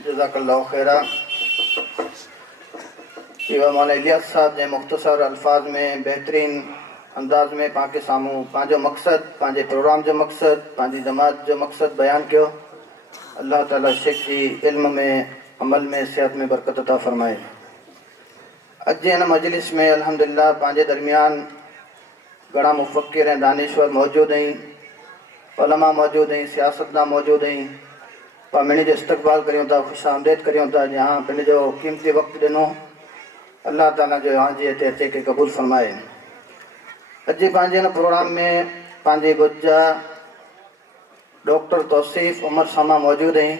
जज़ाकल्लाहु खैरा। इवा मौलाना इलियास साहब ने मुख्तसर अल्फाज में बेहतरीन अंदाज में पाके सामूं पंहिंजो मक़सद, पंहिंजे प्रोग्राम जो मक़सद, पंहिंजी जमात जो मक़सद बयान कियो। अल्लाह ताला शेख जी इल्म में, अमल में, सेहत में बरकत अता फरमाए। अज इन मजलिस में अल्हम्दुलिल्लाह पंहिंजे दरमियान घणा मुफ़क्किर ऐं दानिश्वर मौजूद आहिनि, उलमा मौजूद आहिनि, सियासतदान मौजूद आहिनि। पाण जो इस्तक़बाल करियूं था, ख़ुश आमदेद करियूं था। जहाँ पिण जो क़ीमती वक़्तु ॾिनो, अल्लाह ताला जो यहाँ जी हिते अचे खे क़बूल फरमाए। अॼु पंहिंजे हिन प्रोग्राम में पंहिंजे ॻोठ जा डॉक्टर तौसीफ़ उमर सामा मौजूद आहिनि,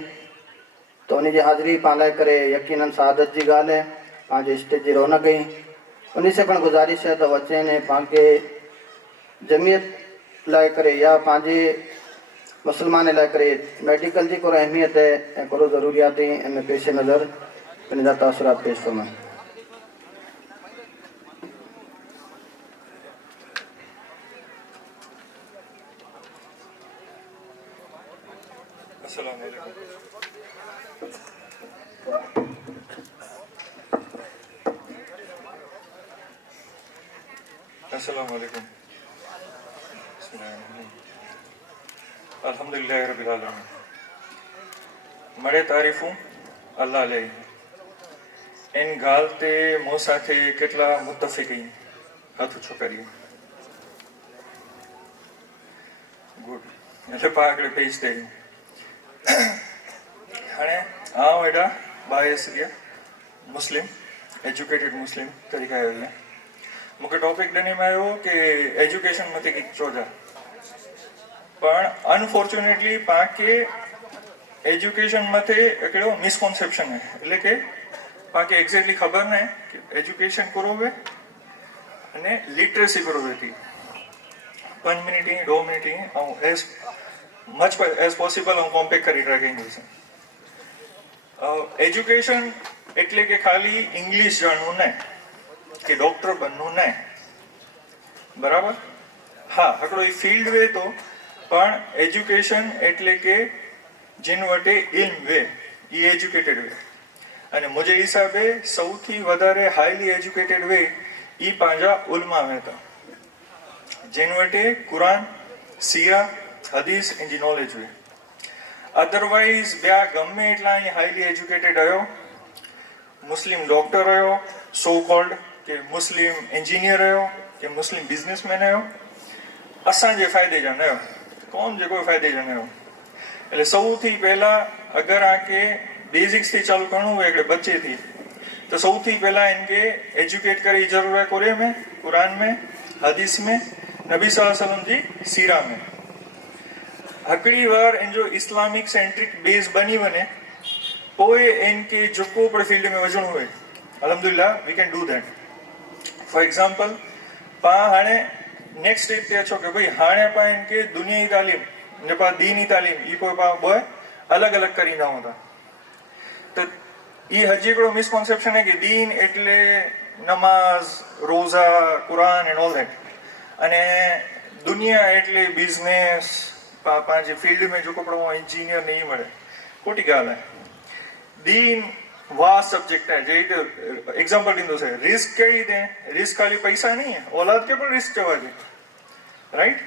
तो उन जी हाज़िरी पाण लाइ करे यकीनन सआदत जी ॻाल्हि आहे, पंहिंजे स्टेज जी रौनक ई। उन से पण गुज़ारिश है तो अचनि ऐं पाण खे जमियत लाइ करे या पंहिंजे मुसलमान लाइ करे मेडिकल जी को अहमियत है ऐं को ज़रूरियात इन पेश नज़र इन जा तासुरात पेश फरमाए। अस्सलाम वालेकुम। अस्सलाम वालेकुम। अल्हम्दुलिल्लाह रब्बिल आलमीन। मड़े तारीफ़ूं अल्लाह ले। इन गाल ते मो साथे केटला मुत्तफ़िक़ आहिनि, हथ ऊंचो करिए। गुड। એટલે પાકડે પેજ દે हाणे आउं एॾा बायस गया मुस्लिम एजुकेटेड मुस्लिम तरीक़े आयो आहियां। मूंखे टॉपिक ॾिने में आयो कि एजुकेशन मथे की चोजा, पण अनफॉर्चुनेटली पाण खे एजुकेशन मथे हिकिड़ो मिसकॉन्सेप्शन है, એટલે કે पाण खे एग्ज़ैक्टली ख़बर न आहे कि एजुकेशन करो हुए अने लिटरेसी करो हुए थी 5 मिनट ही 2 मिनट ही ऐं एज मच एज पॉसिबल हम कॉम्पेक्ट કરી રાખીએ છીએ। एजुकेशन એટલે કે ખાલી इंग्लिश જાણવું નહીં કે ડોક્ટર બનવું નહીં, બરાબર? હા, हिकिड़ो ई फील्ड वे तो पण एजुकेशन એટલે કે जिन वटे इल्म वे ई एजुकेटेड वे, अने मुझे हिसाबे સૌથી વધારે हाईली एजुकेटेड वे ई पंहिंजा उलमा में था, जिन वटे कुरान, सीरा, हदीस इन जी नॉलेज वे। अदरवाइज ॿिया गमे एटला हाईली एजुकेटेड आहियो, मुस्लिम डॉक्टर आहियो, सो कॉल्ड के मुस्लिम इंजीनियर आहियो, के मुस्लिम बिजनेसमैन आहियो, असांजे फ़ाइदे जा न आहियो, कौन जेको फ़ाइदे जा न आहियो। એટલે સૌથી પહેલા અગર આકે બેઝિક્સ થી ચાલુ કરવું હોય એટલે બચ્ચે થી, તો સૌથી પહેલા इनके एजुकेट करी जरूर है कुरान में, कुरान में, हदीस में, नबी सल्लल्लाहु अलैहि वसल्लम जी सीरा में। हकड़ी बार इन जो इस्लामिक सेंट्रिक बेस बनी वने पोए इनके जेको पर फील्ड में वजणो हुए, अल्हम्दुलिल्लाह we can do that. For example पा हाणे नेक्स्ट स्टेज ते अचो कि भाई हाणे पा इनके दुनियाई तालीम ने पा दीनी तालीम ई पोइ पा बोए अलग अलग करींदा हूंदा। तो ई हजी हिकिड़ो मिसकॉन्सेप्शन है कि दीन एटले नमाज, रोज़ा, कुरान एंड ऑल दैट, अने दुनिया एटले बिजनेस पंहिंजे फील्ड में जो कपिड़ो इंजीनियर नहीं मिले, खोटी ॻाल्हि आहे। दीन वाह सब्जेक्ट है, जे एग्जाम्पल ॾींदो से रिस्क कई दे, रिस्क खाली पैसा नहीं है, औलाद के पण रिस्क चवाजे, राइट?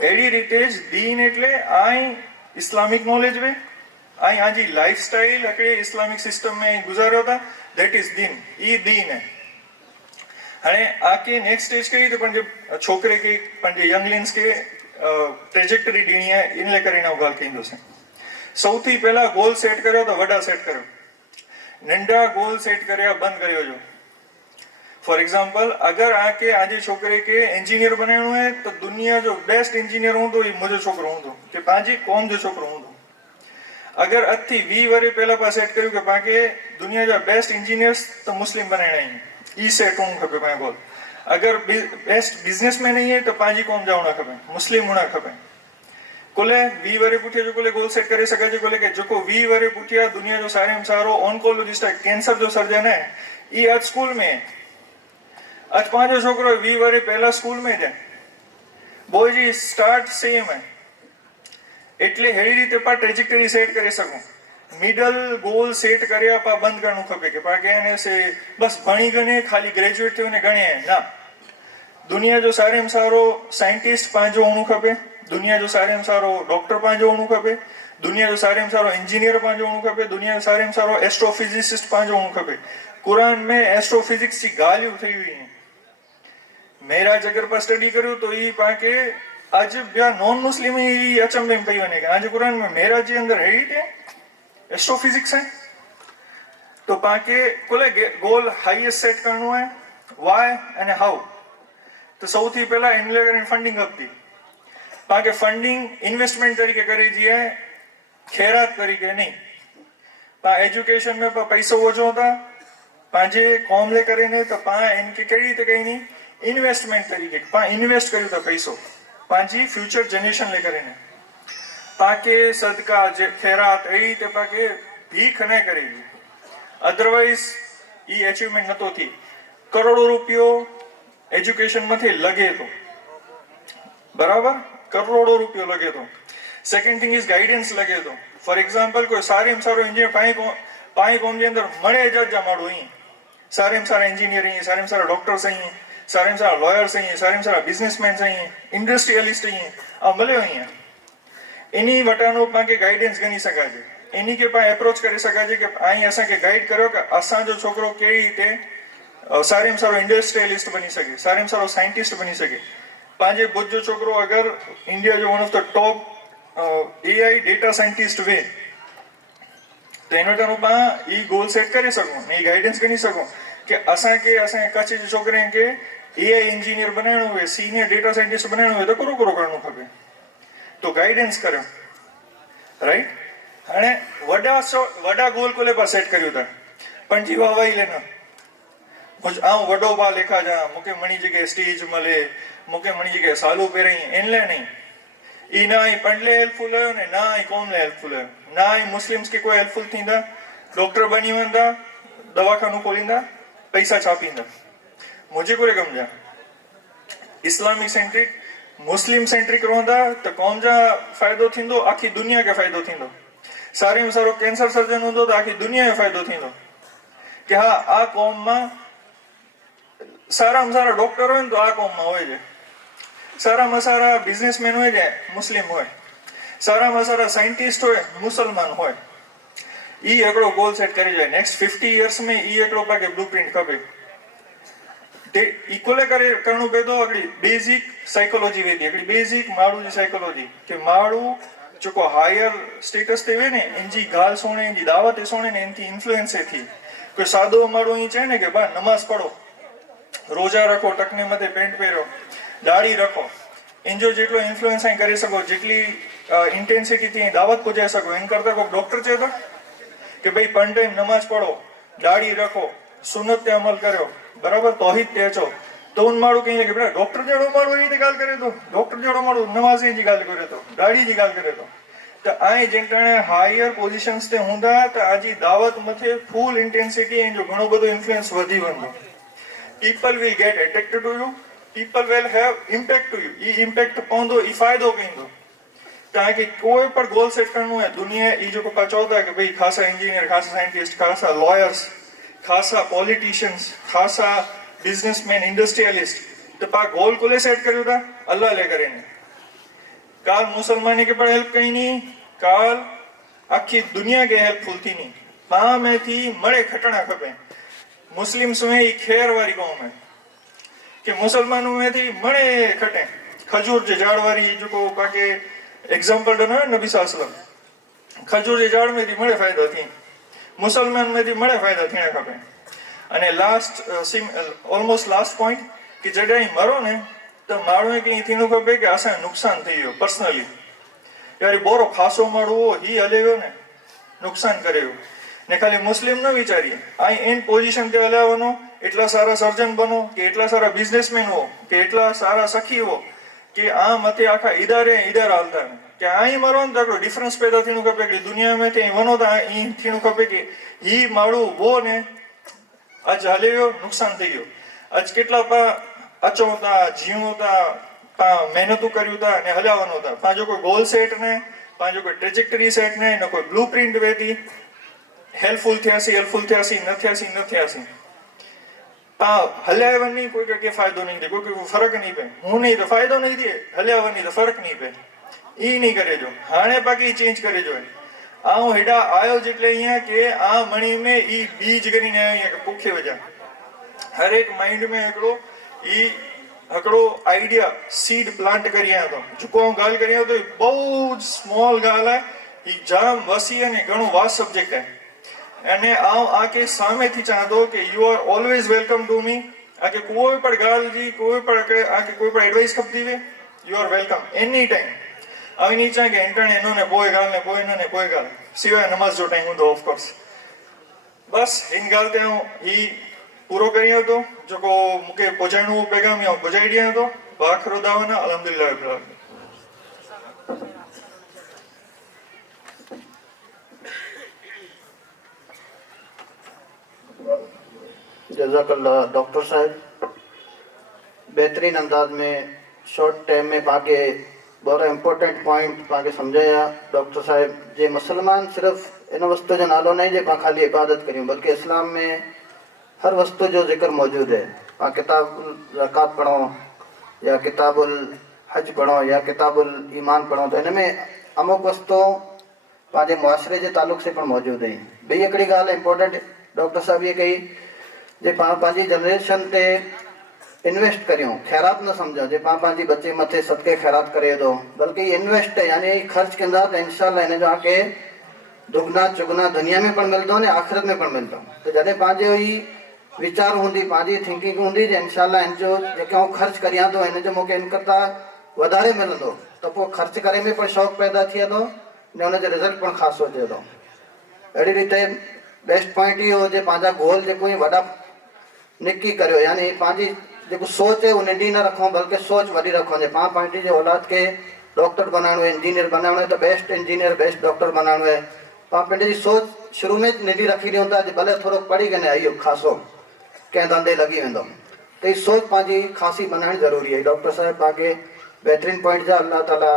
एड़ी रीते ज दीन एटले आई इस्लामिक नॉलेज वे, आई आजी लाइफस्टाइल हिकिड़े इस्लामिक सिस्टम में गुज़ारियो था, दैट इज दीन, ई दीन है। हाणे आके नेक्स्ट स्टेज कई तो पंहिंजे छोकिरे खे, पंहिंजे यंगलिंग्स खे ट्रेजेक्टरी ॾियणी आहे, इन लाइ करे ॻाल्हि कईंदुसि। સૌથી પહેલા ગોલ સેટ કર્યો તો વડા સેટ કર્યો, નંढा गोल सेट કર્યા બંધ કર્યો જો। फॉर एग्जाम्पल अगर आके आज छोकरे के इंजीनियर बनाणो है तो दुनिया जो बेस्ट इंजीनियर हूंदो ई मुझो छोकरो हूंदो, कि पंहिंजी कौम जो छोकरो हूंदो। अगर अथी 20 वरे पहला पा सेट कर्यो कि पाके दुनिया जा बेस्ट इंजीनियर्स तो मुस्लिम बनाणा आहिनि, ई सेट होणो खपे पाण गोल। अगर बेस्ट बिजनेसमैन नहीं है तो पंहिंजी कौम जा होणा खपे, मुस्लिम होणा खपे। कोले 20 वरे पुठिया जो कोले गोल सेट करे सके जो कोले के जेको 20 वरे पुठिया दुनिया जो सारे में सारो ऑन्कोलॉजिस्ट है, कैंसर जो सर्जन है, ई आज स्कूल में, आज पंहिंजो छोकरो 20 वरे पहला स्कूल में जाए, बोय जी स्टार्ट सेम है। એટલે હેડી રીતે પા ટ્રેજેક્ટરી સેટ કરી શકું। मिडल गोल सेट કર્યા પા બંધ કરવાનું ખપે કે પા કે એને સે બસ ભણી ગને ખાલી ગ્રેજ્યુએટ થયો ને ગણે ના દુનિયા જો સારામાં સારો સાયન્ટિસ્ટ પાંજો હોવું ખપે દુનિયા જો સારામાં સારો ડોક્ટર પાંજો હોવું ખપે દુનિયા જો સારામાં સારો એન્જિનિયર પાંજો હોવું ખપે દુનિયા જો સારામાં સારો એસ્ટ્રોફિઝિસિस्ट પાંજો હોવું ખપે कुरान में एस्ट्रोफिजिक्स की गालियों થઈ हुई है मेरा अगर पर स्टडी કર્યું તો ઈ પાકે आज ब्या नॉन मुस्लिम ही अचंभे में पई वने आज कुरान में मेरा जे अंदर है थे एस्ट्रोफिजिक्स है तो पाके कोले गोल हाईएस्ट सेट करनो है व्हाई एंड हाउ तो સૌથી પહેલા ઇન્વેસ્ટર ફંડિંગ આપતી પાકે ફંડિંગ ઇન્વેસ્ટમેન્ટ તરીકે કરી જીએ ખેરાત તરીકે નહીં પા એજ્યુકેશન में पैसो ઓછો होता પાંજે કોમ લે કરીને તો પા એનકે કેવી રીતે કઈ નહીં ઇન્વેસ્ટમેન્ટ તરીકે પા ઇન્વેસ્ટ કર્યું તો પૈસો પાંજી ફ્યુચર જનરેશન લે કરીને પાકે સદકા જે ખેરાત એ રીતે પાકે ભીખ ન કરી અધરવાઇઝ ઈ અચીવમેન્ટ નતો થી કરોડો રૂપિયો એજ્યુકેશન માંથી લગે તો બરાબર કરોડો રૂપિયો લગે તો સેકન્ડ થિંગ ઇઝ ગાઈડન્સ લગે તો ફોર એક્ઝામ્પલ કોઈ સારીમાં સારો એન્જિનિયર પાઈ કોમની અંદર મળે જ માડું અહીં સારીમાં સારા એન્જિનિયર અહીં સારીમાં સારા ડોક્ટર્સ અહીં સારીમાં સારા લોયર્સ અહીં સારીમાં સારા બિઝનેસમેન્સ અહીં ઇન્ડસ્ટ્રીયલિસ્ટ અહીં આ મળ્યો અહીંયા એની વટાનો પાકે ગાઈડન્સ ગણી શકાય છે એની કે પા એપ્રોચ કરી શકાય છે કે અહીં અસાંકે ગાઈડ કર્યો કે અસાંજો છોકરો કેવી રીતે સારીમાં સારો ઇન્ડસ્ટ્રીયલિસ્ટ બની શકે સારીમાં સારો સાયન્ટિસ્ટ બની શકે પાંજે બુજો છોકરો અગર ઇન્ડિયા જો one of the top AI data scientist way તો એનો ટાણું પા ઈ ગોલ સેટ કરી શકો ને ઈ ગાઈડન્સ ગણી શકો કે અસાંકે કચ્છ જે છોકરે કે એઆઈ એન્જિનિયર બનાવવાનું હોય સિનિયર ડેટા સાયન્ટિસ્ટ બનાવવાનું હોય તો કરો કરવાનું ખપે તો ગાઈડન્સ કર્યો રાઈટ અને વડા ગોલ કોલે પર સેટ કર્યું તા પણ જીવા વાઈ લેના આમ વડો બા લેખા જા મુકે મણી જગ્યાએ સ્ટેજ મળે મુકે મણી જગ્યાએ સાલું પહેરાઈ એનલે નહીં ઈ ના पंडले हेल्पफुल है ने ना कौमले हेल्पफुल है ना मुस्लिम्स के कोई हेल्पफुल थींदा डॉक्टर बनी वंदा दवाखानु खोलींदा पैसा छापींदा मुझे कोई गमजा इस्लामिक सेंट्रिक मुस्लिम सेंट्रिक रहंदा तो कौम जा फायदो थींदो आखी दुनिया के फायदो थींदो सारे में सारो कैंसर सर्जन होंदो तो आखी दुनिया के फायदो थींदो कि हाँ आ कौम में सारा में सारा डॉक्टर होय तो आ कौम में होय जे સારામાં સારા બિઝનેસમેન હોય છે મુસ્લિમ હોય સારામાં સારા સાયન્ટિસ્ટ હોય મુસલમાન હોય ઈ એકડો ગોલ સેટ કરી જાય નેક્સ્ટ 50 યર્સ में ઈ એકડો પાકે બ્લુપ્રિન્ટ ખપે તે ઇક્વલે કરે કરણું પેદો અગડી બેઝિક સાયકોલોજી વેદી અગડી બેઝિક માળું જે સાયકોલોજી કે માળું જો હાયર સ્ટેટસ તે વે ને એનજી ગાલ સોણે એનજી દાવત સોણે ને એનથી ઇન્ફ્લુએન્સ થી કોઈ સાદો માળું ઈ છે ને કે બા નમાઝ પઢો રોજા રાખો ટકને મધે પેન્ટ પહેરો દાઢી રાખો એન્જો જેટલો ઇન્ફ્લુઅન્સ અહીં કરી શકો જેટલી ઇન્ટેન્સિટી થી દાવત પહોંચાઈ શકો એન કરતા કોઈ ડોક્ટર છે તો કે ભાઈ પણ ટાઈમ નમાઝ પઢો દાઢી રાખો સુન્નત તે અમલ કર્યો બરાબર તૌહીદ તે છો તો ઉન માળું કહીને કે બેટા ડોક્ટર જેડો માળું એ રીતે ગાલ કરે તો ડોક્ટર જેડો માળું નમાઝી જી ગાલ કરે તો દાઢી જી ગાલ કરે તો આ જેંટાણે હાયર પોઝિશન્સ તે હુંદા તો આજી દાવત મથે ફૂલ ઇન્ટેન્સિટી એન્જો ઘણો બધો ઇન્ફ્લુઅન્સ વધી વંદો people will get attracted to you people will have impact to you ये impact पौंदो ये फायदो कहिंदो ताकि कोई पर गोल सेट करनो है दुनिया ये जो पता होता है कि भाई खासा इंजीनियर खासा साइंटिस्ट खासा लॉयर्स खासा पॉलिटिशियंस खासा बिजनेसमैन इंडस्ट्रियलिस्ट तो पा गोल कोले सेट કર્યો था अल्लाह ले करेंगे काल मुसलमानी के पर हेल्प कहीं नहीं काल आखी दुनिया के हेल्पफुल थी नहीं पा में थी मरे खटना खपे मुस्लिम्स में ही खेर वाली कौम है कि मुसलमानों में थी मणे खटे खजूर जे झाड़ वाली जो को पाके एग्जांपल दना नबी सल्लल्लाहु खजूर जे झाड़ में थी मणे फायदा थी मुसलमान में थी मणे फायदा थी खपे અને લાસ્ટ ઓલમોસ્ટ લાસ્ટ પોઈન્ટ કે જડે મરો ને તો માળું કે થીનું ખપે કે આસા નુકસાન થઈ ગયો પર્સનલી યાર બોરો ખાસો માળું હી હલેવ્યો ને નુકસાન કર્યો ને ખાલી મુસ્લિમ ન વિચારીએ આ એન પોઝિશન કે હલાવવાનો એટલા સારા સર્જન બનો કે એટલા સારા બિઝનેસમેન હો કે એટલા સારા સખી હો કે આ મતે આખા ઈદારે હાલતા કે આ મારો ને તો ડિફરન્સ પેદા થીનું ખપે કે દુનિયામાં તે વનો તો આ થીનું ખપે કે હી માળું બો ને આજ હલેવ્યો નુકસાન થઈ ગયો આજ કેટલા પા અચો હતા જીવ હતા પા મહેનતું કર્યું હતા અને હલાવવાનું હતા પા જો કોઈ ગોલ સેટ ને पंहिंजो कोई ट्रेजेक्टरी सेट न न कोई ब्लू प्रिंट वे थी हेल्पफुल थियासीं न थियासीं हलिया वञी कोई के फ़ाइदो नहीं थिए कोई फ़र्क़ु नहीं पए हूं नहीं तो फ़ाइदो नहीं थिए हलिया वञी तो फ़र्क़ु नहीं पए ई नहीं करे जो हाणे बाक़ी चेंज करे जो आऊं हेॾा आयो जेटले ईअं के आ मणी में ई बीज करी न आयो ईअं पोखे वॼा हर एक माइंड में हिकिड़ो आइडिया सीड प्लांट करी आयो अथऊं जेको आऊं ॻाल्हि करी आयो तो बहुत स्मॉल ॻाल्हि आहे ही जाम वसी ऐं घणो वास्ट सब्जेक्ट आहे अने आऊं आके सामे थी चाह दो कि you are always welcome to me आके कोई पण गाल जी कोई पण आके कोई पण एडवाइस खपती वे you are welcome any time I नहीं चाहे कि इंटरने इनो ने कोई गाल ने कोई ने कोई गाल सिवाय नमाज जो टाइम हुंदो ऑफ कोर्स बस इन गाल ते ही पूरो करियो तो जो मुके पहुंचाणो हो पैगाम या पहुंचाई दिया तो बाखरो दावना अल्हम्दुलिल्लाह रब्बिल आलमीन जज़ाकल्लाह डॉक्टर साहब बेहतरीन अंदाज में शॉर्ट टाइम में पाके बहुत इम्पोर्टेंट पॉइंट पाके समझाया डॉक्टर साहब जे मुसलमान सिर्फ इन वस्तु जो नालो नहीं जे पा खाली इबादत करियूं बल्कि इस्लाम में हर वस्तु जो जिक्र मौजूद है पा किताबुल ज़कात पढ़ो या किताबुल हज पढ़ो या किताबुल ईमान पढ़ो तो इनमें अमुक वस्तु पांजे मुआशरे के ताल्लुक से पण मौजूद है ॿी हिकिड़ी ॻाल्हि इम्पोर्टेंट डॉक्टर साहब ये कही जे पंहिंजी जनरेशन ते इन्वेस्ट करियूं ख़ैरात न समझो जे पंहिंजी बच्चे मथे सदके ख़ैरात करे दो बल्कि इन्वेस्ट यानी खर्च कंदा तो इंशाल्लाह इन जो आके दुगना चुगना दुनिया में पण मिलंदो ने आखिरत में पण मिलंदो तो जॾहिं पंहिंजो ई वीचार हूंदी पंहिंजी थिंकिंग हूंदी जे इंशाल्लाह इन जो जेको ख़र्च करियां थो इन जो मूंखे इनकता वधारे मिलंदो तो पोइ ख़र्च करे में पण शौक़ पैदा थिए थो ने उन जो रिज़ल्ट पण ख़ासि अचे थो अहिड़ी रीते बेस्ट पॉइंट इहो हुजे पंहिंजा गोल जेको ई वॾा निकी करियो यानी पंहिंजी जेको सोच है वो नंढी न रखो बल्कि सोच वॾी रखो जे पंहिंजी जे औलाद के डॉक्टर बनाणो है इंजीनियर बनाणो है तो बेस्ट इंजीनियर बेस्ट डॉक्टर बनाणो है पंहिंजी सोच शुरू में नंढी रखी ॾियूं था भले थोरो पढ़ी करे इहो ख़ासो कंहिं धंधे लॻी वेंदो त हीअ सोच पंहिंजी ख़ासी बनाइण ज़रूरी है डॉक्टर साहब तव्हांखे बहितरीन पॉइंट जा अल्लाह ताला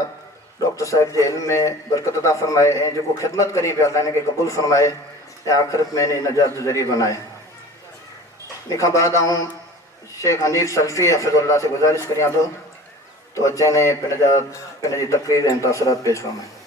डॉक्टर साहब के इल्म में बरकत अता फरमाए ऐं जेको ख़िदमत करी पिया अल्लाह इनखे क़बूल फरमाए ऐं आख़िरत में इन नजात जो ज़रिए बनाए इन खां बाद आऊं शेख हनीफ सल्फी हफ़िज़ुल्लाह से गुजारिश करियां थो तो अचे ने पिन जी तकरीर ऐं तासुरात पेश फरमाए